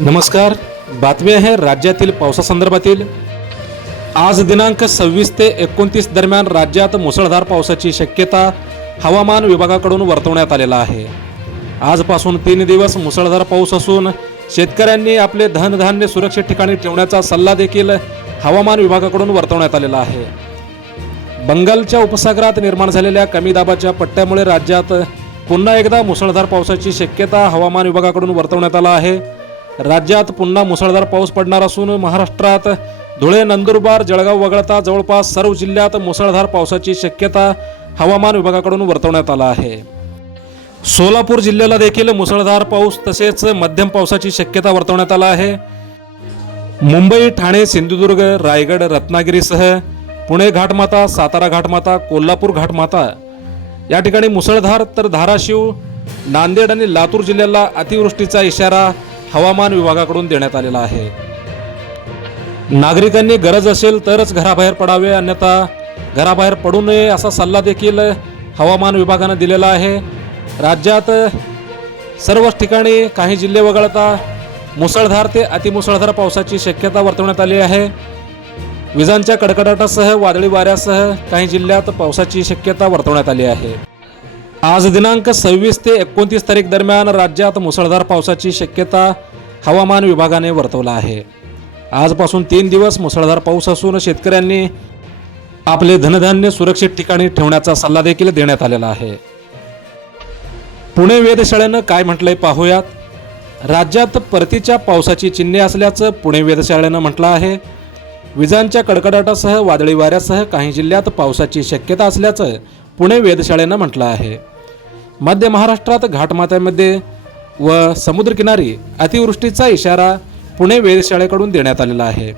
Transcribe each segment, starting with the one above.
नमस्कार बातमी आहे राज्यातील पावसासंदर्भातील. आज दिनांक सव्वीस ते एकोणतीस दरम्यान राज्यात मुसळधार पावसाची शक्यता हवामान विभागाकडून वर्तवण्यात आलेला आहे. आजपासून तीन दिवस मुसळधार पाऊस असून शेतकऱ्यांनी आपले धनधान्य सुरक्षित ठिकाणी ठेवण्याचा सल्ला देखील हवामान विभागाकडून वर्तवण्यात आलेला आहे. बंगालच्या उपसागरात निर्माण झालेल्या कमी दाबाच्या पट्ट्यामुळे राज्यात पुन्हा एकदा मुसळधार पावसाची शक्यता हवामान विभागाकडून वर्तवण्यात आला आहे. राज्यात पुन्हा मुसळधार पाऊस पडणार असून महाराष्ट्रात धुळे नंदुरबार जळगाव वगळता जवळपास सर्व जिल्ह्यात मुसळधार पावसाची शक्यता हवामान विभागाकडून वर्तवण्यात आला आहे. सोलापूर जिल्ह्याला देखील मुसळधार पाऊस तसेच मध्यम पावसाची शक्यता वर्तवण्यात आला आहे. मुंबई ठाणे सिंधुदुर्ग रायगड रत्नागिरीसह पुणे घाटमाता सातारा घाटमाता कोल्हापूर घाटमाता या ठिकाणी मुसळधार तर धाराशिव नांदेड आणि लातूर जिल्ह्याला अतिवृष्टीचा इशारा हवामान विभागाकडून देण्यात आलेला आहे. नागरिकांनी गरज असेल तरच घराबाहेर पडावे अन्यथा घराबाहेर पडू नये असा सल्ला देखील हवामान विभागानं दिलेला आहे. राज्यात सर्वच ठिकाणी काही जिल्हे वगळता मुसळधार ते अतिमुसळधार पावसाची शक्यता वर्तवण्यात आली आहे. विजांच्या कडकडाटासह वादळी वाऱ्यासह काही जिल्ह्यात पावसाची शक्यता वर्तवण्यात आली आहे. आज दिनांक सव्वीस ते एकोणतीस तारीख दरम्यान राज्यात मुसळधार पावसाची शक्यता हवामान विभागाने वर्तवला आहे. आजपासून तीन दिवस मुसळधार पाऊस असून शेतकऱ्यांनी आपले धनधान्य सुरक्षित ठिकाणी ठेवण्याचा सल्ला देखील देण्यात आलेला आहे. पुणे वेधशाळेनं काय म्हटलंय पाहूयात. राज्यात परतीच्या पावसाची चिन्हे असल्याचं पुणे वेधशाळेनं म्हटलं आहे. विजांच्या कडकडाटासह वादळी वाऱ्यासह काही जिल्ह्यात पावसाची शक्यता असल्याचं पुणे वेधशाळेनं म्हटलं आहे. मध्य महाराष्ट्रात घाटमाथ्यामध्ये व समुद्रकिनारी अतिवृष्टीचा इशारा पुणे वेधशाळेकडून देण्यात आलेला आहे.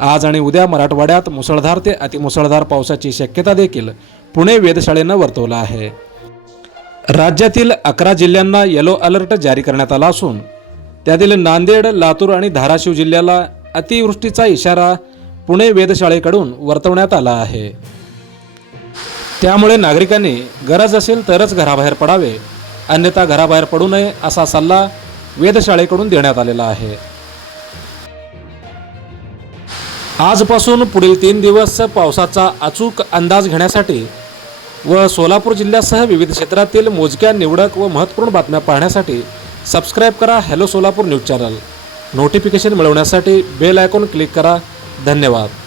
आज आणि उद्या मराठवाड्यात मुसळधार ते अतिमुसळधार पावसाची शक्यता देखील पुणे वेधशाळेनं वर्तवला आहे. राज्यातील अकरा जिल्ह्यांना येलो अलर्ट जारी करण्यात आला असून त्यातील नांदेड लातूर आणि धाराशिव जिल्ह्याला अतिवृष्टीचा इशारा पुणे वेधशाळेकडून वर्तवण्यात आला आहे. त्यामुळे नागरिकांनी गरज असेल तरच घराबाहेर पडावे अन्यथा घराबाहेर पडू नये असा सल्ला वेधशाळेकडून देण्यात आलेला आहे. आजपासून पुढील तीन दिवस पावसाचा अचूक अंदाज घेण्यासाठी व सोलापूर जिल्ह्यासह विविध क्षेत्रातील मोजक्या निवडक व महत्त्वपूर्ण बातम्या पाहण्यासाठी सबस्क्राईब करा hello Solapur news channel. Notification मिळवण्यासाठी बेल आयकॉन क्लिक करा. धन्यवाद.